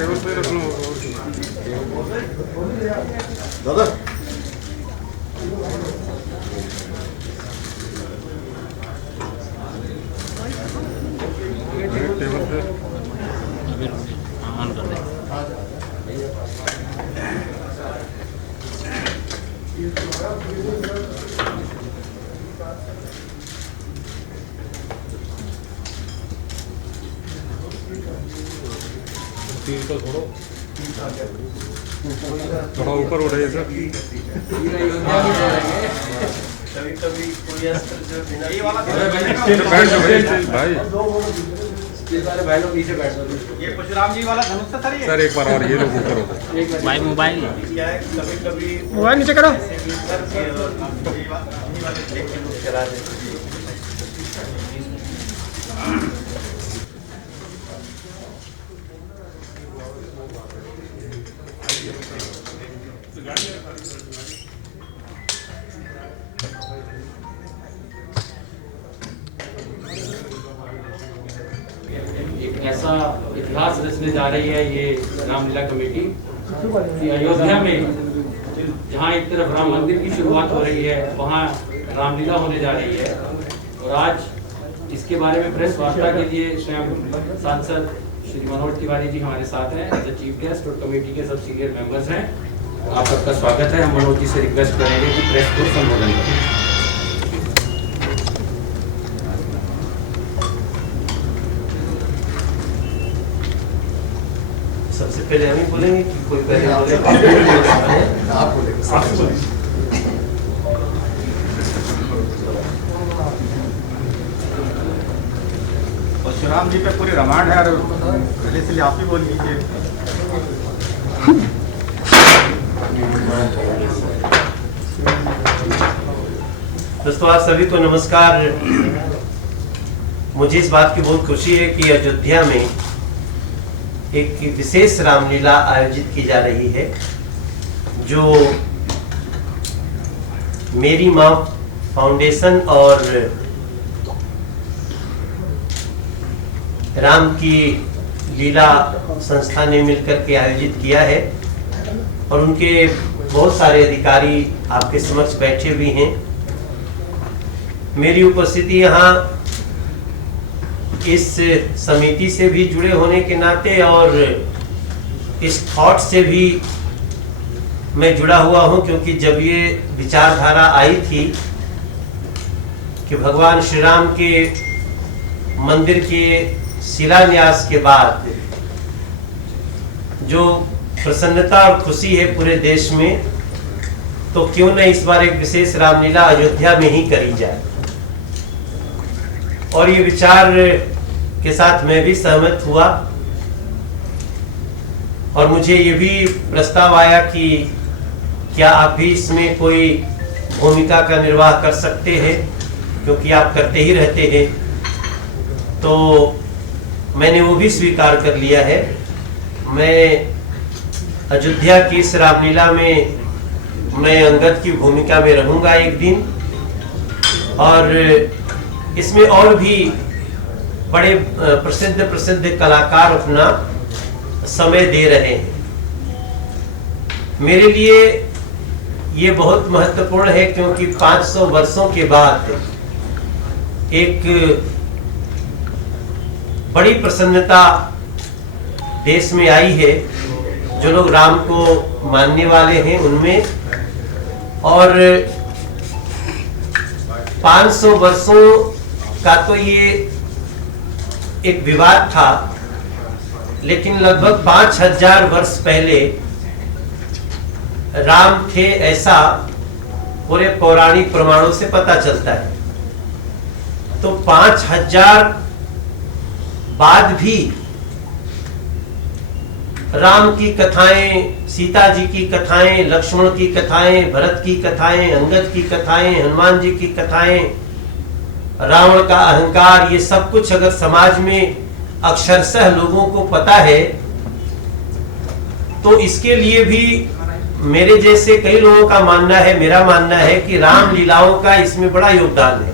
Table पे रख लो दादा। टेबल पे ऑन कर दे। थोड़ा ऊपर उठाइए सर। कभी कोई बैठ जाओ भाई। ये परशुराम जी वाला धनुष था सर एक बार और ये लोग ऊपर हो। भाई मोबाइल कभी मोबाइल नीचे करो। एक ऐसा इतिहास रचने जा रही है ये रामलीला कमेटी कि अयोध्या में जहाँ एक तरफ राम मंदिर की शुरुआत हो रही है वहाँ रामलीला होने जा रही है। और आज इसके बारे में प्रेस वार्ता के लिए स्वयं सांसद श्री मनोज तिवारी जी हमारे साथ हैं एज चीफ गेस्ट और कमेटी के सब सीनियर मेंबर्स हैं। आप सबका स्वागत है। हम मनोज जी से रिक्वेस्ट करेंगे कि प्रेस को संबोधन करें। सबसे पहले हम ही बोलेंगे कि कोई पहले बोले? आप बोले। परशुराम जी पे पूरी रामायण है और पहले से आप ही बोल लीजिए। दोस्तों आप सभी को नमस्कार। मुझे इस बात की बहुत खुशी है कि अयोध्या में एक विशेष रामलीला आयोजित की जा रही है जो मेरी मां फाउंडेशन और राम की लीला संस्था ने मिलकर के आयोजित किया है और उनके बहुत सारे अधिकारी आपके समक्ष बैठे भी हैं। मेरी उपस्थिति यहाँ इस समिति से भी जुड़े होने के नाते और इस थॉट से भी मैं जुड़ा हुआ हूँ, क्योंकि जब ये विचारधारा आई थी कि भगवान श्री राम के मंदिर के शिलान्यास के बाद जो प्रसन्नता और खुशी है पूरे देश में, तो क्यों न इस बार एक विशेष रामलीला अयोध्या में ही करी जाए। और ये विचार के साथ मैं भी सहमत हुआ और मुझे ये भी प्रस्ताव आया कि क्या आप भी इसमें कोई भूमिका का निर्वाह कर सकते हैं, क्योंकि आप करते ही रहते हैं। तो मैंने वो भी स्वीकार कर लिया है। मैं अयोध्या की इस रामलीला में मैं अंगद की भूमिका में रहूंगा एक दिन, और इसमें और भी बड़े प्रसिद्ध कलाकार अपना समय दे रहे हैं। मेरे लिए ये बहुत महत्वपूर्ण है, क्योंकि 500 वर्षों के बाद एक बड़ी प्रसन्नता देश में आई है जो लोग राम को मानने वाले हैं उनमें। और 500 वर्षों का तो ये एक विवाद था, लेकिन लगभग 5000 वर्ष पहले राम थे ऐसा पूरे पौराणिक प्रमाणों से पता चलता है। तो 5000 बाद भी राम की कथाएं, सीता जी की कथाएं, लक्ष्मण की कथाएं, भरत की कथाएं, अंगद की कथाएं, हनुमान जी की कथाएं, रावण का अहंकार, ये सब कुछ अगर समाज में अक्षरशः लोगों को पता है, तो इसके लिए भी मेरे जैसे कई लोगों का मानना है, मेरा मानना है कि राम लीलाओं का इसमें बड़ा योगदान है।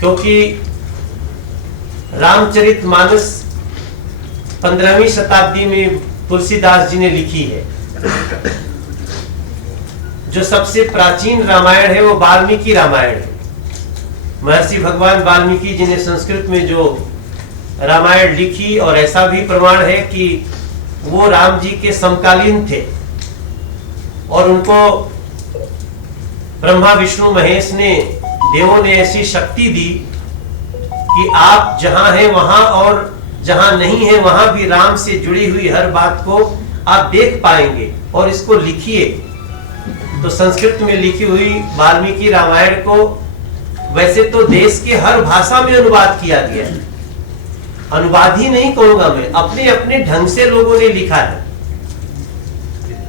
क्योंकि रामचरितमानस 15वीं शताब्दी में तुलसीदास जी ने लिखी है। जो सबसे प्राचीन रामायण है वो वाल्मीकि रामायण है। महर्षि भगवान वाल्मीकि जी ने संस्कृत में जो रामायण लिखी, और ऐसा भी प्रमाण है कि वो राम जी के समकालीन थे और उनको ब्रह्मा विष्णु महेश ने, देवों ने ऐसी शक्ति दी कि आप जहां हैं वहां और जहां नहीं है वहां भी राम से जुड़ी हुई हर बात को आप देख पाएंगे। और इसको लिखिए। तो संस्कृत में लिखी हुई वाल्मीकि रामायण को वैसे तो देश के हर भाषा में अनुवाद किया गया है। अनुवाद ही नहीं कहूंगा मैं, अपने अपने ढंग से लोगों ने लिखा है।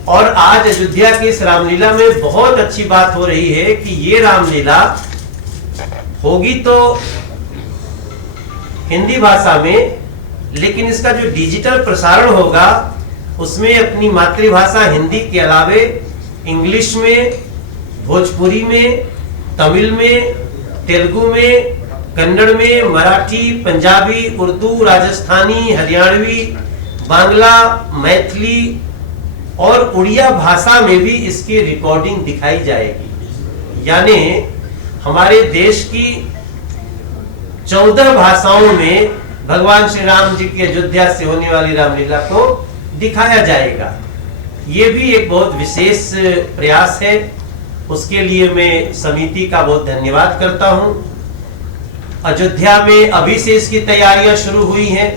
और आज अयोध्या की इस रामलीला में बहुत अच्छी बात हो रही है कि ये रामलीला होगी तो हिंदी भाषा में, लेकिन इसका जो डिजिटल प्रसारण होगा उसमें अपनी मातृभाषा हिंदी के अलावे इंग्लिश में, भोजपुरी में, तमिल में, तेलुगु में, कन्नड़ में, मराठी, पंजाबी, उर्दू, राजस्थानी, हरियाणवी, बांग्ला, मैथिली और उड़िया भाषा में भी इसकी रिकॉर्डिंग दिखाई जाएगी। यानी हमारे देश की 14 भाषाओं में भगवान श्री राम जी की अयोध्या से होने वाली रामलीला को दिखाया जाएगा। ये भी एक बहुत विशेष प्रयास है। उसके लिए मैं समिति का बहुत धन्यवाद करता हूं। अयोध्या में अभी से इसकी तैयारियां शुरू हुई हैं।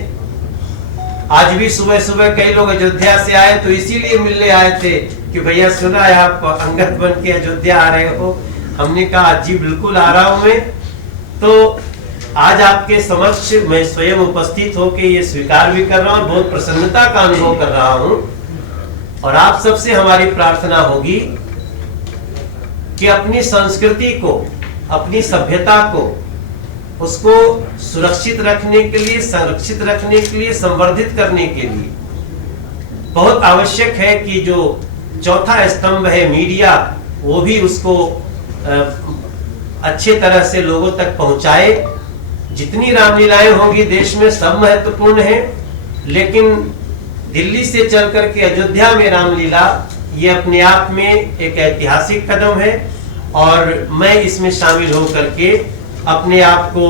आज भी सुबह सुबह कई लोग अयोध्या से आए तो इसीलिए मिलने आए थे कि भैया सुना है आप अंगद बन के अयोध्या आ रहे हो। हमने कहा जी बिल्कुल आ रहा हूं मैं। तो आज आपके समक्ष मैं स्वयं उपस्थित होकर ये स्वीकार भी कर रहा हूं, बहुत प्रसन्नता का अनुभव कर रहा हूं। और आप सबसे हमारी प्रार्थना होगी कि अपनी संस्कृति को, अपनी सभ्यता को, उसको सुरक्षित रखने के लिए, संरक्षित रखने के लिए, संवर्धित करने के लिए बहुत आवश्यक है कि जो चौथा स्तंभ है मीडिया, वो भी उसको अच्छे तरह से लोगों तक पहुंचाए। जितनी रामलीलाएं होंगी देश में सब महत्वपूर्ण है, लेकिन दिल्ली से चल करके अयोध्या में रामलीला ये अपने आप में एक ऐतिहासिक कदम है। और मैं इसमें शामिल होकर के अपने आप को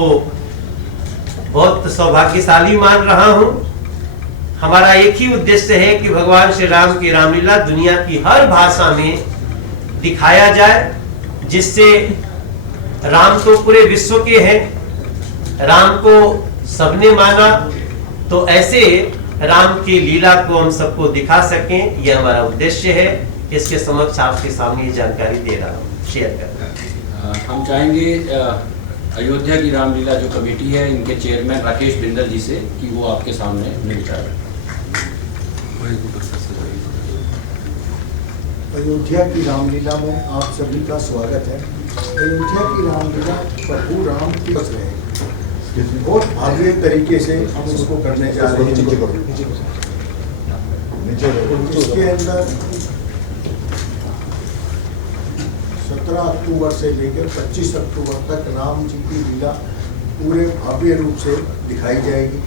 बहुत सौभाग्यशाली मान रहा हूं। हमारा एक ही उद्देश्य है कि भगवान श्री राम की रामलीला दुनिया की हर भाषा में दिखाया जाए, जिससे राम तो पूरे विश्व के हैं, राम को सबने माना, तो ऐसे राम की लीला को हम सबको दिखा सकें, यह हमारा उद्देश्य है। इसके समक्ष आपके सामने ये जानकारी दे रहा हूँ, शेयर कर रहा हूँ। हम चाहेंगे अयोध्या की रामलीला जो कमेटी है, इनके चेयरमैन राकेश बिंदल जी से कि वो आपके सामने अपने विचार रखें। अयोध्या की रामलीला में आप सभी का स्वागत है। अयोध्या की रामलीला प्रभु राम की बस रहे, बहुत भव्य तरीके से हम उसको करने जा रहे हैं। इसके अंदर 17 अक्टूबर से लेकर 25 अक्टूबर तक राम जी की लीला पूरे भव्य रूप से दिखाई जाएगी,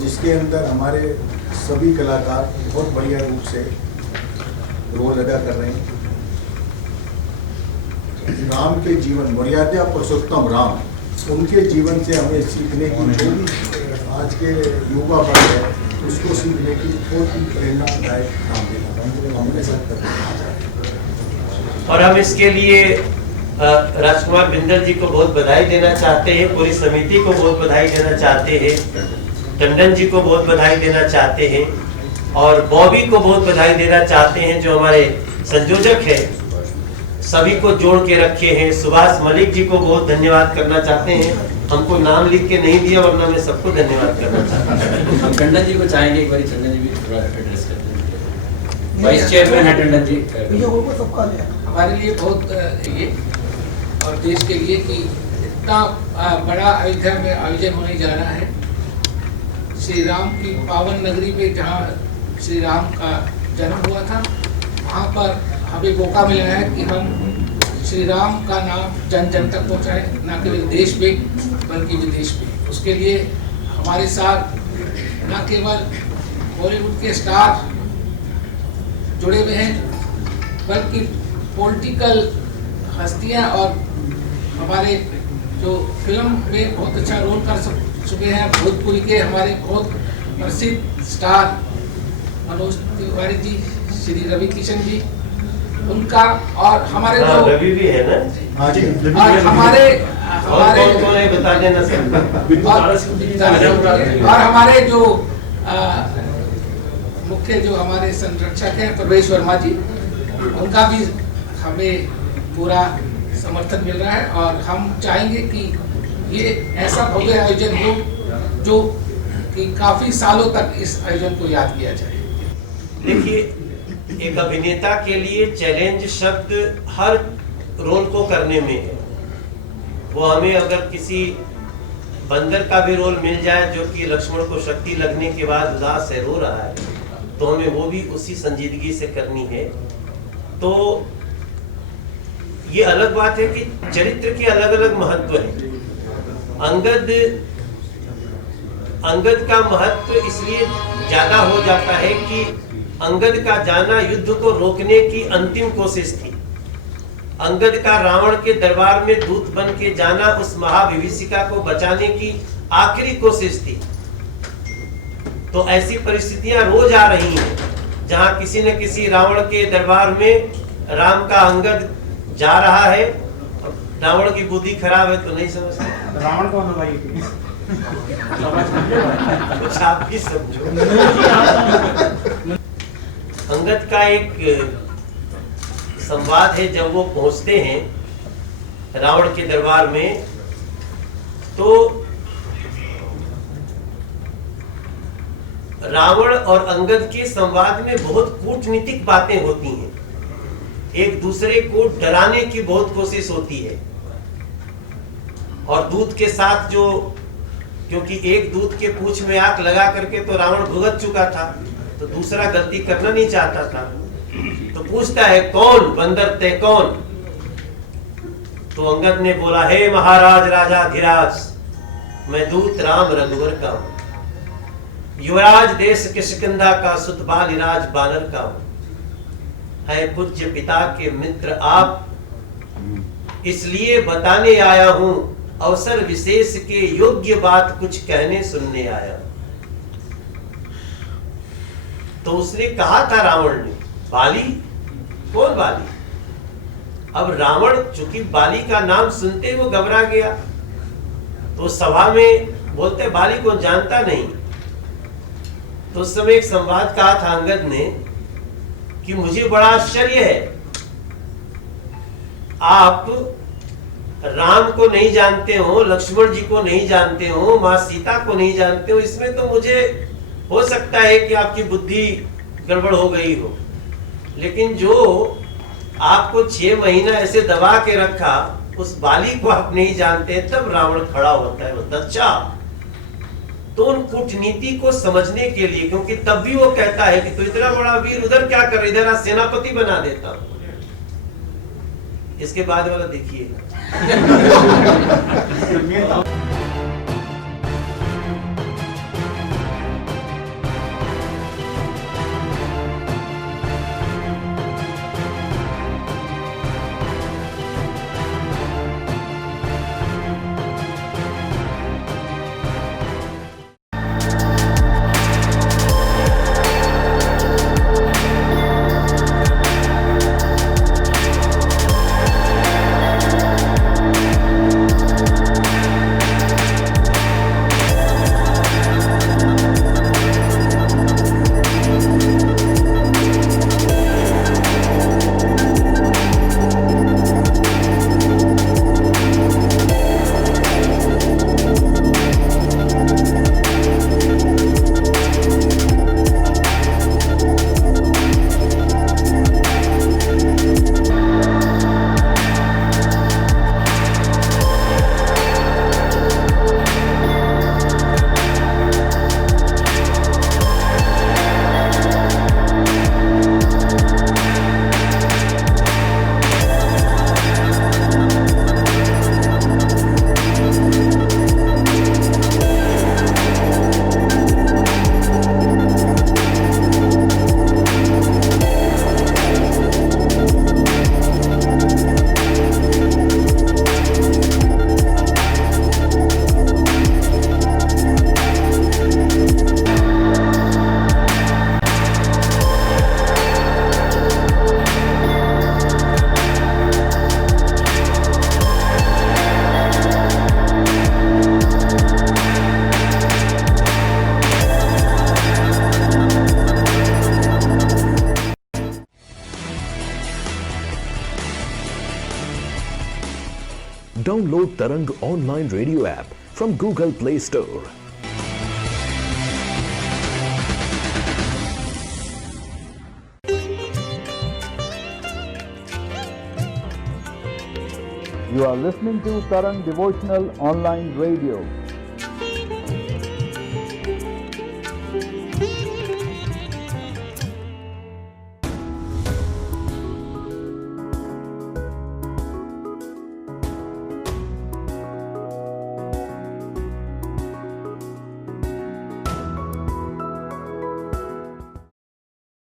जिसके अंदर हमारे सभी कलाकार बहुत बढ़िया रूप से रोल अदा कर रहे हैं। राम के जीवन, मर्यादा पुरुषोत्तम राम, उनके जीवन से हमें सीखने की, जो भी आज के युवा वर्ग है उसको सीखने की बहुत ही प्रेरणादायक रामलीला हमने सब करना। और हम इसके लिए राजकुमार बिंदल जी को बहुत बधाई देना चाहते हैं, पूरी समिति को बहुत बधाई देना चाहते हैं, टंडन जी को बहुत बधाई देना चाहते हैं, और बॉबी को बहुत बधाई देना चाहते हैं जो हमारे संयोजक है, सभी को जोड़ के रखे हैं। सुभाष मलिक जी को बहुत धन्यवाद करना चाहते हैं, हमको नाम लिख के नहीं दिया वरना मैं सबको धन्यवाद करना चाहता हूँ। हम टंडन जी को चाहेंगे एक बार टंडन जी भी थोड़ा एड्रेस करते हैं। वाइस चेयरमैन है टंडन जी। हमारे लिए बहुत ये और देश के लिए कि इतना बड़ा अयोध्या में आयोजन होने जा रहा है। श्री राम की पावन नगरी में जहाँ श्री राम का जन्म हुआ था, वहाँ पर हमें मौका मिला है कि हम श्री राम का नाम जन जन तक पहुँचाएं, न केवल देश में बल्कि विदेश में। उसके लिए हमारे साथ न केवल बॉलीवुड के स्टार जुड़े हुए हैं, बल्कि पॉलिटिकल हस्तियां और हमारे जो फिल्म में बहुत अच्छा रोल कर चुके हैं, भोजपुरी के हमारे बहुत प्रसिद्ध स्टार मनोज तिवारी जी, श्री रवि किशन जी, उनका और हमारे जो रवि भी है ना। हाँ जी। और हमारे कौन है बता देना सर। और हमारे जो मुख्य जो हमारे संरक्षक हैं प्रवेश वर्मा जी, उनका भी हमें पूरा समर्थन मिल रहा है और हम चाहेंगे कि ये ऐसा भव्य आयोजन हो जो कि काफी सालों तक इस आयोजन को याद किया जाए। देखिए, एक अभिनेता के लिए चैलेंज शब्द हर रोल को करने में है। वो हमें अगर किसी बंदर का भी रोल मिल जाए जो कि लक्ष्मण को शक्ति लगने के बाद उदास है, रो रहा है, तो हमें वो भी उसी संजीदगी से करनी है। तो ये अलग बात है कि चरित्र के अलग अलग महत्व है। अंगद का महत्व इसलिए ज्यादा हो जाता है कि अंगद का जाना युद्ध को रोकने की अंतिम कोशिश थी। अंगद का रावण के दरबार में दूत बन के जाना उस महाविभीषिका को बचाने की आखिरी कोशिश थी। तो ऐसी परिस्थितियां रोज आ रही हैं जहां किसी न किसी रावण के दरबार में राम का अंगद जा रहा है। रावण की बुद्धि खराब है तो नहीं समझते। रावण कौन है भाई? कुछ आप भी समझो। अंगद का एक संवाद है, जब वो पहुंचते हैं रावण के दरबार में, तो रावण और अंगद के संवाद में बहुत कूटनीतिक बातें होती हैं। एक दूसरे को डराने की बहुत कोशिश होती है। और दूत के साथ जो, क्योंकि एक दूत के पूंछ में आग लगा करके तो रावण भुगत चुका था, तो दूसरा गलती करना नहीं चाहता था। तो पूछता है, कौन बंदर ते कौन? तो अंगद ने बोला, हे महाराज राजा धीराज, मैं दूत राम रघुवर का हूं, युवराज देश किष्किंधा का सुतबाल राज बानर का हूं, है पूज्य पिता के मित्र आप, इसलिए बताने आया हूं, अवसर विशेष के योग्य बात कुछ कहने सुनने आया। तो उसने कहा था रावण ने, बाली? कौन बाली? अब रावण चूंकि बाली का नाम सुनते वो घबरा गया, तो सभा में बोलते बाली को जानता नहीं। तो उस समय एक संवाद कहा था अंगद ने कि मुझे बड़ा आश्चर्य है, आप राम को नहीं जानते हो, लक्ष्मण जी को नहीं जानते हो, माँ सीता को नहीं जानते हो, इसमें तो मुझे हो सकता है कि आपकी बुद्धि गड़बड़ हो गई हो। लेकिन जो आपको 6 महीना ऐसे दबा के रखा, उस बाली को आप नहीं जानते, तब रावण खड़ा होता है, वो अच्छा। तो उन कूटनीति को समझने के लिए, क्योंकि तब भी वो कहता है कि तू इतना बड़ा वीर उधर क्या कर, इधर सेनापति बना देता। इसके बाद वाला देखिए। Download Tarang online radio app from Google Play Store. You are listening to Tarang Devotional Online Radio.